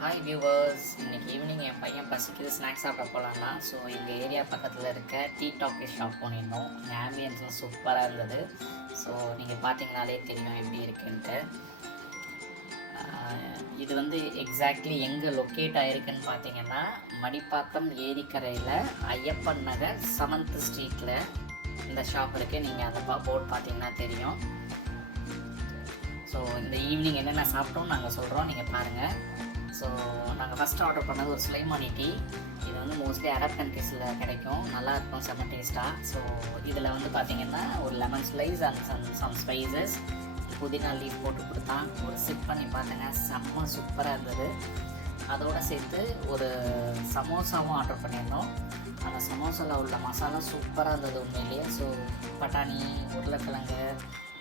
Hi viewers, இன்றைக்கி evening என் பையன் பசிக்குது ஸ்நாக்ஸ் சாப்பிட போகலான்னா ஸோ எங்கள் ஏரியா பக்கத்தில் இருக்க டீ டாக்கீஸ் ஷாப் போனிருந்தோம். இங்கே ஆம்பியன்ஸ்லாம் சூப்பராக இருந்தது. ஸோ நீங்கள் பார்த்தீங்கனாலே தெரியும் எப்படி இருக்குன்ட்டு. இது வந்து எக்ஸாக்ட்லி எங்கே லொக்கேட் ஆகிருக்குன்னு பார்த்தீங்கன்னா மடிப்பாக்கம் ஏரிக்கரையில் ஐயப்பன் நகர் 7th ஸ்ட்ரீட்டில் இந்த ஷாப் இருக்குது. நீங்கள் அந்த போர்ட் பார்த்தீங்கன்னா தெரியும். ஸோ இந்த ஈவினிங் என்னென்ன சாப்பிட்டோம்னு நாங்கள் சொல்கிறோம், நீங்கள் பாருங்கள். ஸோ நாங்கள் ஃபஸ்ட்டு ஆர்டர் பண்ணது ஒரு ஸ்லைமானி டீ. இது வந்து மோஸ்ட்லி அரப் கண்ட்ரீஸில் கிடைக்கும், நல்லாயிருக்கும், செம்ம டேஸ்ட்டாக. ஸோ இதில் வந்து பார்த்திங்கன்னா ஒரு lemon slice and some spices, புதினா லீஃப் போட்டு கொடுத்தான். ஒரு சிப் பண்ணி பார்த்தேங்க, செம்ம சூப்பராக இருந்தது. அதோடு சேர்த்து ஒரு சமோசாவும் ஆர்டர் பண்ணியிருந்தோம். அந்த சமோசாவில் உள்ள மசாலா சூப்பராக இருந்தது உண்மையிலேயே. ஸோ பட்டாணி, உருளைக்கிழங்கு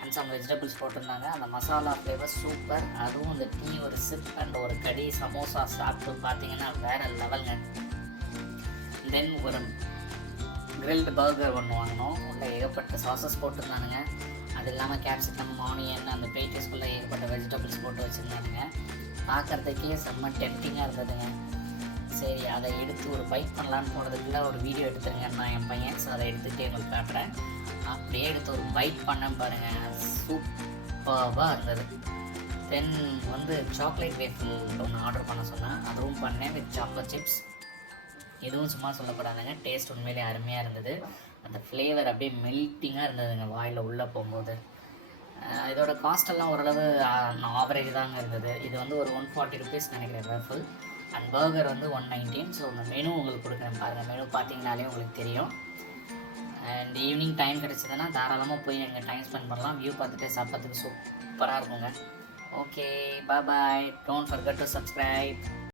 அண்ட் சம் வெஜிடபிள்ஸ் போட்டிருந்தாங்க. அந்த மசாலா ஃப்ளேவர் சூப்பர். அதுவும் அந்த டீ ஒரு சிப் அண்ட் ஒரு கடி சமோசா சாப்பிட்டு பார்த்தீங்கன்னா வேறு லெவலுங்க. தென் ஒரு கிரில்டு பர்கர் ஒன்று வாங்கினோம். உள்ள ஏகப்பட்ட சாசஸ் போட்டிருந்தானுங்க. அது இல்லாமல் கேப்சிகம், ஆனியன், அந்த பேட்டிஸ்குள்ளே ஏகப்பட்ட வெஜிடபிள்ஸ் போட்டு வச்சுருந்தானுங்க. பார்க்குறதுக்கே செம்ம டெம்ப்டிங்காக இருந்ததுங்க. சரி, அதை எடுத்து ஒரு பைட் பண்ணலான்னு போனதுக்குள்ள ஒரு வீடியோ எடுத்துருங்க நான் என் பையன். ஸோ அதை எடுத்துகிட்டே உங்களுக்கு காட்டுறேன். அப்படியே எடுத்து ஒரு பைட் பண்ண பாருங்கள், சூப்பராக இருந்தது. தென் வந்து சாக்லேட் வேஃபில் ஒன்று ஆர்டர் பண்ண சொன்னேன், அதுவும் பண்ணேன் வித் சாக்லேட் சிப்ஸ். எதுவும் சும்மா சொல்லப்படாதுங்க, டேஸ்ட் உண்மையிலே அருமையாக இருந்தது. அந்த ஃப்ளேவர் அப்படியே மெல்ட்டிங்காக இருந்ததுங்க வாயில் உள்ளே போகும்போது. இதோட காஸ்டெல்லாம் ஓரளவு ஆவரேஜ் தாங்க இருந்தது. இது வந்து ஒரு 140 ருபீஸ் நினைக்கிறேன் வேஃபில். அண்ட் பர்கர் வந்து 119. ஸோ இந்த மெனு உங்களுக்கு கொடுக்குறேன் பாருங்கள். மெனு பார்த்தீங்கனாலே உங்களுக்கு தெரியும். அண்ட் ஈவினிங் டைம் கிடச்சதுன்னா தாராளமாக போய் அங்கே டைம் ஸ்பெண்ட் பண்ணலாம். வியூ பார்த்துட்டு சாப்பிட்றதுக்கு சூப்பராக இருக்குங்க. Okay, bye. Don't forget to subscribe.